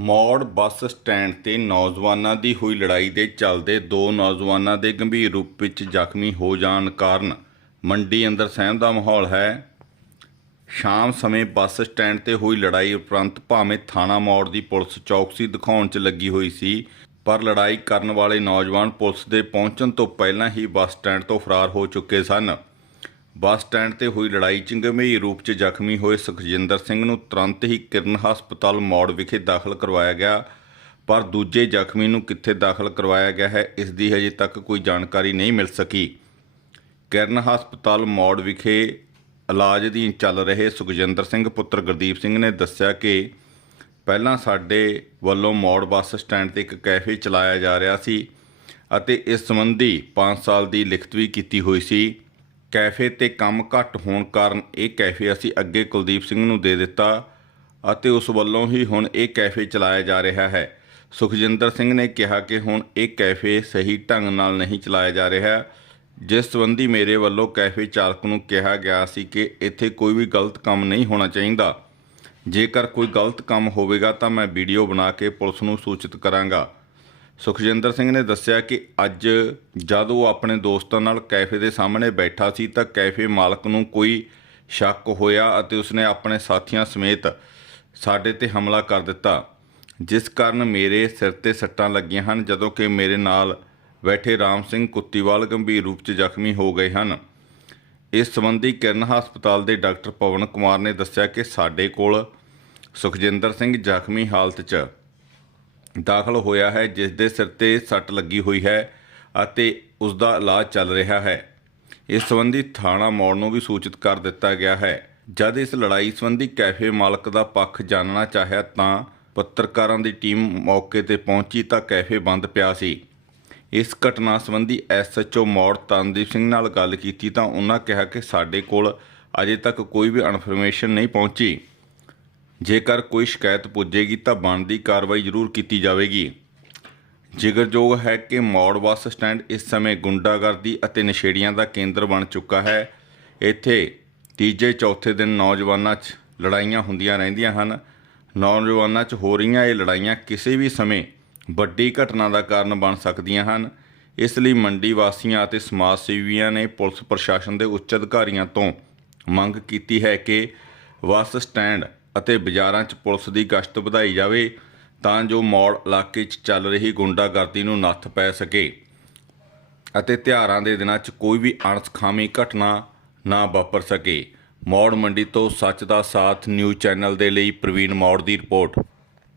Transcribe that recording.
ਮੌੜ bus stand ਤੇ ਨੌਜਵਾਨਾਂ ਦੀ ਹੋਈ ਲੜਾਈ ਦੇ ਚੱਲਦੇ ਦੋ ਨੌਜਵਾਨਾਂ ਦੇ ਗੰਭੀਰ ਰੂਪ ਵਿੱਚ ਜ਼ਖਮੀ ਹੋ ਜਾਣ ਕਾਰਨ ਮੰਡੀ ਅੰਦਰ ਸਹਿਮ ਦਾ ਮਾਹੌਲ ਹੈ। ਸ਼ਾਮ ਸਮੇਂ ਬੱਸ ਸਟੈਂਡ ਤੇ ਹੋਈ ਲੜਾਈ ਉਪਰੰਤ ਭਾਵੇਂ ਥਾਣਾ ਮੌੜ ਦੀ ਪੁਲਿਸ ਚੌਕਸੀ ਦਿਖਾਉਣ 'ਚ ਲੱਗੀ ਹੋਈ ਸੀ, ਪਰ ਲੜਾਈ ਕਰਨ ਵਾਲੇ ਨੌਜਵਾਨ ਪੁਲਿਸ ਦੇ ਪਹੁੰਚਣ ਤੋਂ ਪਹਿਲਾਂ ਹੀ ਬੱਸ ਸਟੈਂਡ ਤੋਂ ਫਰਾਰ ਹੋ ਚੁੱਕੇ ਸਨ। ਬੱਸ ਸਟੈਂਡ ਤੇ ਹੋਈ ਲੜਾਈ 'ਚ ਗੰਭੀਰ ਰੂਪ 'ਚ ਜ਼ਖਮੀ ਹੋਏ ਸੁਖਜਿੰਦਰ ਸਿੰਘ ਨੂੰ ਤੁਰੰਤ ਹੀ ਕਿਰਨ ਹਸਪਤਾਲ ਮੌੜ ਵਿਖੇ ਦਾਖਲ ਕਰਵਾਇਆ ਗਿਆ। ਪਰ ਦੂਜੇ ਜ਼ਖਮੀ ਨੂੰ ਕਿੱਥੇ ਦਾਖਲ ਕਰਵਾਇਆ ਗਿਆ ਹੈ, ਇਸ ਦੀ ਹਜੇ ਤੱਕ ਕੋਈ ਜਾਣਕਾਰੀ ਨਹੀਂ ਮਿਲ ਸਕੀ। ਕਿਰਨ ਹਸਪਤਾਲ ਮੌੜ ਵਿਖੇ ਇਲਾਜ ਅਧੀਨ ਚੱਲ ਰਹੇ ਸੁਖਜਿੰਦਰ ਸਿੰਘ ਪੁੱਤਰ ਗੁਰਦੀਪ ਸਿੰਘ ਨੇ ਦੱਸਿਆ ਕਿ ਪਹਿਲਾਂ ਸਾਡੇ ਵੱਲੋਂ ਮੌੜ ਬੱਸ ਸਟੈਂਡ ਤੇ ਇੱਕ ਕੈਫੇ ਚਲਾਇਆ ਜਾ ਰਿਹਾ ਸੀ ਅਤੇ ਇਸ ਸੰਬੰਧੀ 5 ਸਾਲ ਦੀ ਲਿਖਤ ਵੀ ਕੀਤੀ ਹੋਈ ਸੀ। ਕੈਫੇ ਤੇ ਕੰਮ ਘੱਟ ਹੋਣ ਕਾਰਨ ਇਹ ਕੈਫੇ ਅਸੀਂ ਅੱਗੇ ਕੁਲਦੀਪ ਸਿੰਘ ਨੂੰ ਦੇ ਦਿੱਤਾ ਅਤੇ ਉਸ ਵੱਲੋਂ ਹੀ ਹੁਣ ਇਹ ਕੈਫੇ ਚਲਾਇਆ ਜਾ ਰਿਹਾ ਹੈ। ਸੁਖਜਿੰਦਰ ਸਿੰਘ ਨੇ ਕਿਹਾ ਕਿ ਹੁਣ ਇਹ ਕੈਫੇ ਸਹੀ ਢੰਗ ਨਾਲ ਨਹੀਂ ਚਲਾਇਆ ਜਾ ਰਿਹਾ। ਜਿਸ ਸੰਬੰਧੀ ਮੇਰੇ ਵੱਲੋਂ ਕੈਫੇ ਚਾਲਕ ਨੂੰ ਕਿਹਾ ਗਿਆ ਸੀ ਕਿ ਇੱਥੇ ਕੋਈ ਵੀ ਗਲਤ ਕੰਮ ਨਹੀਂ ਹੋਣਾ ਚਾਹੀਦਾ। ਜੇਕਰ ਕੋਈ ਗਲਤ ਕੰਮ ਹੋਵੇਗਾ ਤਾਂ ਮੈਂ ਵੀਡੀਓ ਬਣਾ ਕੇ ਪੁਲਿਸ ਨੂੰ ਸੂਚਿਤ ਕਰਾਂਗਾ। ਸੁਖਜਿੰਦਰ ਸਿੰਘ ਨੇ ਦੱਸਿਆ ਕਿ ਅੱਜ ਜਦ ਉਹ ਆਪਣੇ ਦੋਸਤਾਂ ਨਾਲ ਕੈਫੇ ਦੇ ਸਾਹਮਣੇ ਬੈਠਾ ਸੀ ਤਾਂ ਕੈਫੇ ਮਾਲਕ ਨੂੰ ਕੋਈ ਸ਼ੱਕ ਹੋਇਆ ਅਤੇ ਉਸਨੇ ਆਪਣੇ ਸਾਥੀਆਂ ਸਮੇਤ ਸਾਡੇ ਤੇ ਹਮਲਾ ਕਰ ਦਿੱਤਾ, ਜਿਸ ਕਾਰਨ ਮੇਰੇ ਸਿਰ ਤੇ ਸੱਟਾਂ ਲੱਗੀਆਂ ਹਨ, ਜਦੋਂ ਕਿ ਮੇਰੇ ਨਾਲ ਬੈਠੇ ਰਾਮ ਸਿੰਘ ਕੁੱਤੀਵਾਲ ਗੰਭੀਰ ਰੂਪ 'ਚ ਜ਼ਖਮੀ ਹੋ ਗਏ ਹਨ। ਇਸ ਸੰਬੰਧੀ ਕਿਰਨ ਹਸਪਤਾਲ ਦੇ ਡਾਕਟਰ ਪਵਨ ਕੁਮਾਰ ਨੇ ਦੱਸਿਆ ਕਿ ਸਾਡੇ ਕੋਲ ਸੁਖਜਿੰਦਰ ਸਿੰਘ ਜ਼ਖਮੀ ਹਾਲਤ 'ਚ ਦਾਖਲ ਹੋਇਆ ਹੈ, ਜਿਸ ਦੇ ਸਿਰ ਤੇ ਸੱਟ ਲੱਗੀ ਹੋਈ ਹੈ ਅਤੇ ਉਸ ਦਾ ਇਲਾਜ ਚੱਲ ਰਿਹਾ ਹੈ। ਇਸ ਸੰਬੰਧੀ ਥਾਣਾ ਮੌੜ ਨੂੰ ਵੀ ਸੂਚਿਤ ਕਰ ਦਿੱਤਾ ਗਿਆ ਹੈ। ਜਦ ਇਸ ਲੜਾਈ ਸੰਬੰਧੀ ਕੈਫੇ ਮਾਲਕ ਦਾ ਪੱਖ ਜਾਣਨਾ ਚਾਹਿਆ ਤਾਂ ਪੱਤਰਕਾਰਾਂ ਦੀ ਟੀਮ ਮੌਕੇ ਤੇ ਪਹੁੰਚੀ ਤਾਂ ਕੈਫੇ ਬੰਦ ਪਿਆ ਸੀ। ਇਸ ਘਟਨਾ ਸੰਬੰਧੀ ਐਸਐਚਓ ਮੌੜ ਤਨਦੀਪ ਸਿੰਘ ਨਾਲ ਗੱਲ ਕੀਤੀ ਤਾਂ ਉਹਨਾਂ ਕਿਹਾ ਕਿ ਸਾਡੇ ਕੋਲ ਅਜੇ ਤੱਕ ਕੋਈ ਵੀ ਇਨਫੋਰਮੇਸ਼ਨ ਨਹੀਂ ਪਹੁੰਚੀ। ਜੇਕਰ ਕੋਈ ਸ਼ਿਕਾਇਤ ਪੁੱਜੇਗੀ ਤਾਂ ਬਣਦੀ ਕਾਰਵਾਈ ਜ਼ਰੂਰ ਕੀਤੀ ਜਾਵੇਗੀ। ਜ਼ਿਕਰਯੋਗ ਹੈ ਕਿ ਮੌੜ ਬੱਸ ਸਟੈਂਡ ਇਸ ਸਮੇਂ ਗੁੰਡਾਗਰਦੀ ਅਤੇ ਨਸ਼ੇੜੀਆਂ ਦਾ ਕੇਂਦਰ ਬਣ ਚੁੱਕਾ ਹੈ। ਇੱਥੇ ਤੀਜੇ ਚੌਥੇ ਦਿਨ ਨੌਜਵਾਨਾਂ 'ਚ ਲੜਾਈਆਂ ਹੁੰਦੀਆਂ ਰਹਿੰਦੀਆਂ ਹਨ। ਨੌਜਵਾਨਾਂ 'ਚ ਹੋ ਰਹੀਆਂ ਇਹ ਲੜਾਈਆਂ ਕਿਸੇ ਵੀ ਸਮੇਂ ਵੱਡੀ ਘਟਨਾ ਦਾ ਕਾਰਨ ਬਣ ਸਕਦੀਆਂ ਹਨ। ਇਸ ਲਈ ਮੰਡੀ ਵਾਸੀਆਂ ਅਤੇ ਸਮਾਜ ਸੇਵੀਆਂ ਨੇ ਪੁਲਿਸ ਪ੍ਰਸ਼ਾਸਨ ਦੇ ਉੱਚ ਅਧਿਕਾਰੀਆਂ ਤੋਂ ਮੰਗ ਕੀਤੀ ਹੈ ਕਿ ਬੱਸ ਸਟੈਂਡ ਅਤੇ ਬਾਜ਼ਾਰਾਂ 'ਚ ਪੁਲਿਸ ਦੀ ਗਸ਼ਤ ਵਧਾਈ ਜਾਵੇ ਤਾਂ ਜੋ ਮੌੜ ਇਲਾਕੇ 'ਚ ਚੱਲ ਰਹੀ ਗੁੰਡਾਗਰਦੀ ਨੂੰ ਨੱਥ ਪੈ ਸਕੇ। ਅਤੇ ਤਿਉਹਾਰਾਂ ਦੇ ਦਿਨਾਂ 'ਚ ਕੋਈ ਵੀ ਅਣਸਖਾਮੀ ਘਟਨਾ ਨਾ ਵਾਪਰ ਸਕੇ। ਮੌੜ ਮੰਡੀ ਤੋਂ ਸੱਚ ਦਾ ਸਾਥ ਨਿਊਜ਼ ਚੈਨਲ ਦੇ ਲਈ ਪ੍ਰਵੀਨ ਮੌੜ ਦੀ ਰਿਪੋਰਟ।